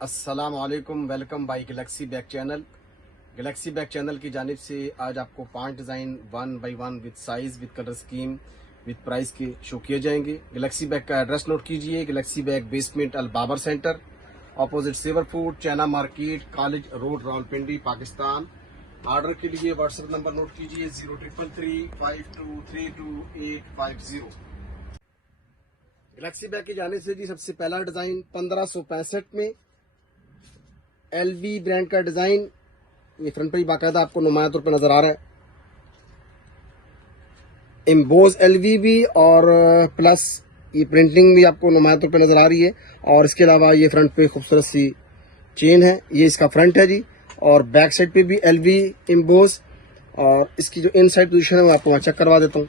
अस्सलाम वालेकुम, welcome by Galaxy bag channel. Galaxy bag channel की जानिब से आज आपको 5 design 1 by 1 with size, with colour scheme, with price के शो किए जाएंगे। गैलेक्सी बैग का एड्रेस नोट कीजिए। Galaxy bag basement Al Babar centre, opposite Savour food, China market, college road, Rawalpindi, Pakistan. Order के लिए व्हाट्सएप नंबर नोट कीजिए 033352328850। गैलेक्सी बैग की जानिब से जी सबसे पहला डिज़ाइन 1565 में एलवी ब्रांड का डिज़ाइन। ये फ्रंट पर ही बाकायदा आपको नुमाया तौर पर नजर आ रहा है। एम्बोज एलवी भी और प्लस ये प्रिंटिंग भी आपको नुमाया तौर पर नजर आ रही है। और इसके अलावा ये फ्रंट पे खूबसूरत सी चेन है। ये इसका फ्रंट है जी। और बैक साइड पे भी एलवी एम्बोज। और इसकी जो इन साइड पोजिशन है मैं आपको वहां चेक करवा देता हूँ।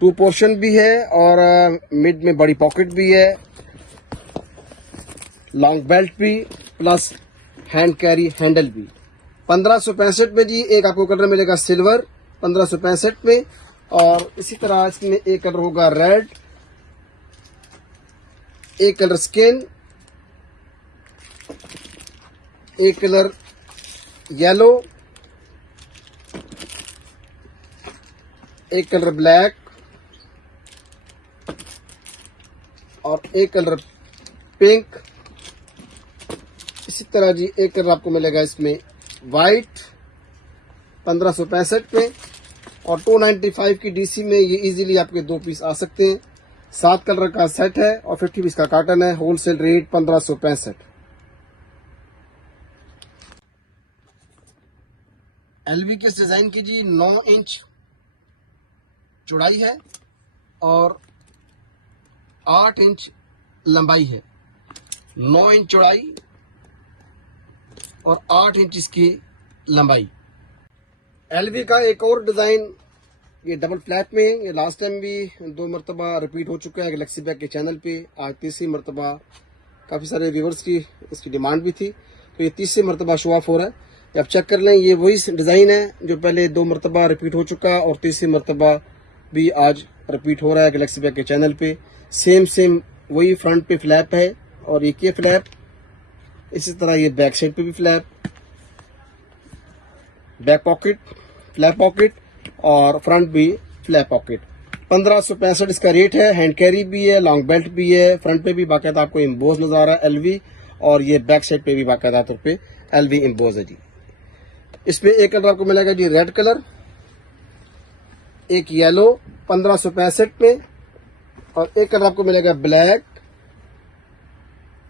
2 पोर्शन भी है और मिड में बड़ी पॉकेट भी है, लॉन्ग बेल्ट भी, प्लस हैंड कैरी हैंडल भी। 1565 में जी एक आपको कलर मिलेगा सिल्वर 1565 में। और इसी तरह इसमें एक कलर होगा रेड, एक कलर स्किन, एक कलर येलो, एक कलर ब्लैक और एक कलर पिंक। इसी तरह जी एक कलर आपको मिलेगा इसमें वाइट 1565 में। और 295 की डीसी में ये इजीली आपके 2 पीस आ सकते हैं। 7 कलर का सेट है और 50 पीस का कार्टन है। Wholesale rate 1565। एलवी के इस डिजाइन की जी 9 इंच चौड़ाई है और 8 इंच लंबाई है। 9 इंच चौड़ाई और 8 इंच इसकी लंबाई। एलवी का एक और डिजाइन ये डबल फ्लैप में है। ये लास्ट टाइम भी 2 मरतबा रिपीट हो चुका है गैलेक्सी बैग के चैनल पे। आज तीसरी मरतबा, काफी सारे व्यूवर्स की इसकी डिमांड भी थी, तो ये तीसरी मरतबा शो ऑफ हो रहा है। आप चेक कर लें, ये वही डिजाइन है जो पहले 2 मरतबा रिपीट हो चुका और तीसरी मरतबा भी आज रिपीट हो रहा है गैलेक्सी बैग के चैनल पे। सेम वही फ्रंट पे फ्लैप है और एक ये फ्लैप। इसी तरह ये बैक साइड पे भी flap, back pocket, flap pocket और फ्रंट भी फ्लैप पॉकेट। 1565 इसका रेट है। हैंड कैरी भी है, लॉन्ग बेल्ट भी है। फ्रंट पे भी बाकायदा आपको एम्बोज नजर आ रहा है एलवी, और ये बैक साइड पे भी बाकायदा तौर पे एलवी एम्बोज है जी। इसमें एक कलर आपको मिलेगा जी रेड कलर, एक येलो 1565 में, और एक कलर आपको मिलेगा ब्लैक।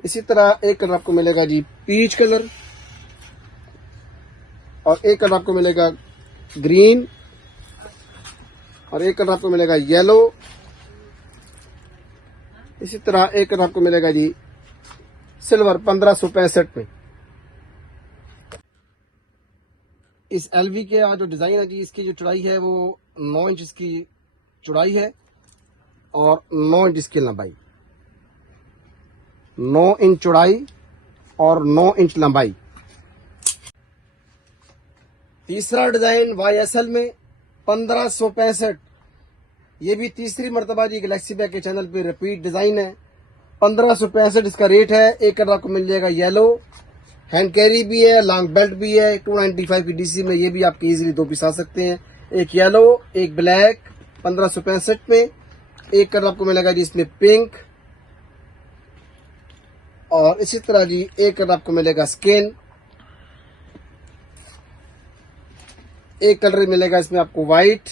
इसी तरह एक कलर आपको मिलेगा जी पीच कलर, और एक कलर आपको मिलेगा ग्रीन, और एक कलर आपको मिलेगा येलो। इसी तरह एक कलर आपको मिलेगा जी सिल्वर 1565 में। इस एलवी के जो डिजाइन है जी, इसकी जो चौड़ाई है वो 9 इंच इसकी चौड़ाई है और 9 इंच इसकी लंबाई। 9 इंच चौड़ाई और 9 इंच लंबाई। तीसरा डिजाइन YSL में 1565। ये भी तीसरी मरतबा जी गैलेक्सी बैग के चैनल पे रिपीट डिजाइन है। 1565 इसका रेट है। एक कलर आपको मिल जाएगा येलो, हैंड कैरी भी है, लॉन्ग बेल्ट भी है। 295 की डीसी में ये भी आपके इजीली 2 पीस आ सकते हैं। एक येलो, एक ब्लैक 1565 में। एक कलर आपको मिलेगा जी इसमें पिंक, और इसी तरह जी एक कलर आपको मिलेगा स्किन। एक कलर मिलेगा इसमें आपको व्हाइट,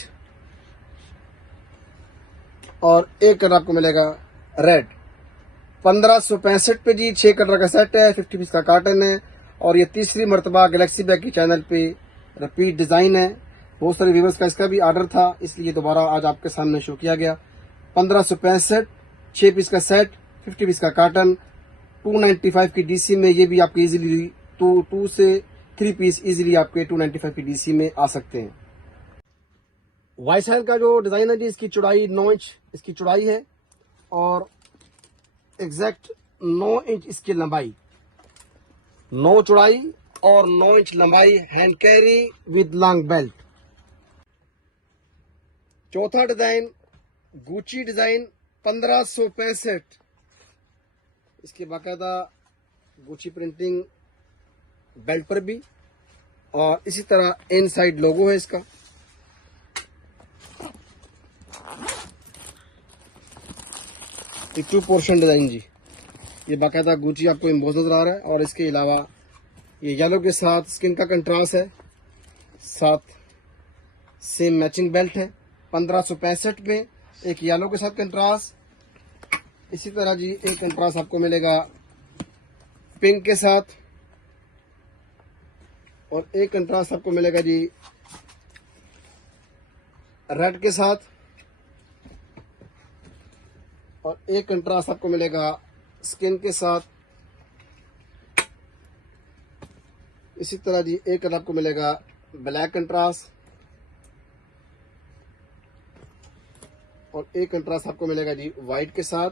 और एक कलर आपको मिलेगा रेड। 1565 पे जी 6 कलर का सेट है। 50 पीस का कार्टन है और ये तीसरी मरतबा गैलेक्सी बैग के चैनल पे रिपीट डिजाइन है। बहुत सारे व्यूवर्स का इसका भी ऑर्डर था, इसलिए दोबारा आज आपके सामने शो किया गया। 1565 6 पीस का सेट, 50 पीस का कार्टन, 295 की डीसी में। ये भी आपके इजीली 2 से 3 पीस इजीली आपके 295 की डीसी में आ सकते हैं। YSL का जो डिजाइन है जी, इसकी चौड़ाई 9 इंच इसकी चौड़ाई है और एग्जैक्ट 9 इंच इसकी लंबाई। 9 चौड़ाई और 9 इंच लंबाई। Hand carry with long belt. चौथा डिजाइन गुची डिजाइन 1565। इसकी बाकायदा गुची प्रिंटिंग बेल्ट पर भी, और इसी तरह इन साइड लोगो है इसका। ये 2 पोर्शन डिजाइन जी, ये बाकायदा गुची आपको इम्बोस नजर आ रहा है। और इसके अलावा ये येलो के साथ स्किन का कंट्रास्ट है, साथ सेम मैचिंग बेल्ट है 1565 में। एक येलो के साथ कंट्रास्ट, इसी तरह जी एक कंट्रास्ट आपको मिलेगा पिंक के साथ, और एक कंट्रास्ट आपको मिलेगा जी रेड के साथ, और एक कंट्रास्ट आपको मिलेगा स्किन के साथ। इसी तरह जी एक कलर आपको मिलेगा ब्लैक कंट्रास्ट, और एक कंट्रास्ट आपको मिलेगा जी वाइट के साथ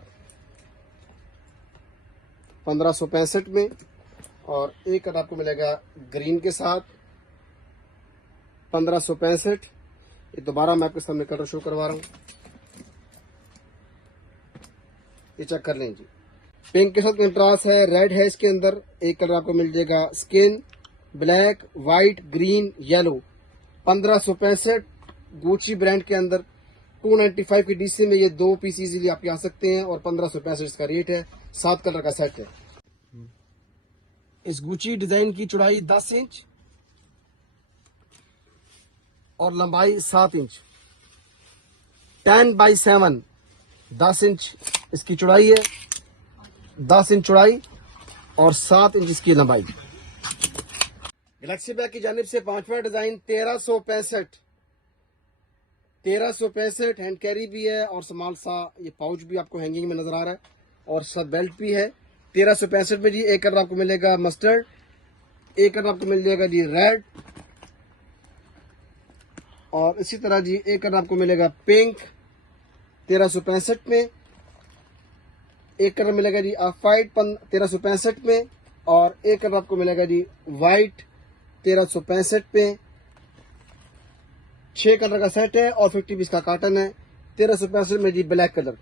1565 में, और एक कलर आपको मिलेगा ग्रीन के साथ 1565। ये दोबारा मैं आपके सामने कलर शो करवा रहा हूं, ये चेक कर लें जी। पिंक के साथ कंट्रास्ट है, रेड है इसके अंदर। एक कलर आपको मिल जाएगा skin, black, white, green, yellow 1565 Gucci brand के अंदर। 295 की डीसी में ये 2 पीस इजीली आप आ सकते हैं, और 1565 इसका रेट है। 7 कलर का सेट है। इस गुची डिजाइन की चौड़ाई 10 इंच और लंबाई 7 इंच, 10x7 10 इंच इसकी चौड़ाई है, 10 इंच चौड़ाई और 7 इंच इसकी लंबाई। गैलेक्सी बैग की जानिब से 5वां डिजाइन 1365 हैंड कैरी भी है, और स्मॉल सा ये पाउच भी आपको हैंगिंग में नजर आ रहा है, और सब बेल्ट भी है। 1365 में जी एक कलर आपको मिलेगा मस्टर्ड, एक कलर आपको मिल जाएगा जी रेड, और इसी तरह जी एक कलर आपको मिलेगा पिंक 1365 में, एक कलर मिलेगा जी ऑफ वाइट 1365 में, और एक कलर आपको मिलेगा जी वाइट 1365 में। 6 कलर का सेट है और 50 पीस का कार्टन है। 1365 में जी ब्लैक कलर,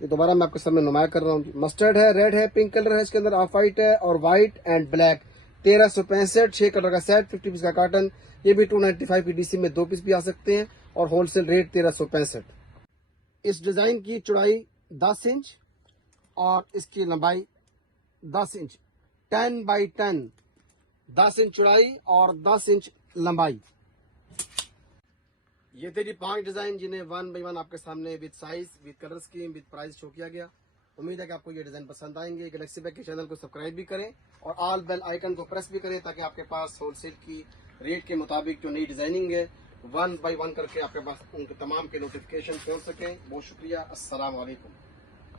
ये दोबारा मैं आपके सामने नुमाया कर रहा हूँ। मस्टर्ड है, रेड है, पिंक कलर है, इसके अंदर ऑफ वाइट है और वाइट एंड ब्लैक। 1365 6 कलर का सेट, 50 पीस का कार्टन। ये भी 295 की डीसी में 2 पीस भी आ सकते हैं, और होलसेल रेट 1365। इस डिजाइन की चौड़ाई 10 इंच और इसकी लंबाई 10 इंच, 10x10, 10 इंच चौड़ाई और 10 इंच लंबाई। ये थे जी 5 डिजाइन, जिन्हें 1 बाय 1 आपके सामने with size, with colour scheme, with price show किया गया। उम्मीद है कि आपको ये डिजाइन पसंद आएंगे। गैलेक्सी बैग के चैनल को सब्सक्राइब भी करें और ऑल बेल आइकन को प्रेस भी करें, ताकि आपके पास होलसेल की रेट के मुताबिक जो नई डिजाइनिंग है 1 बाय 1 करके आपके पास उनके तमाम के नोटिफिकेशन पहुंच सकें। बहुत शुक्रिया। अस्सलाम वालेकुम।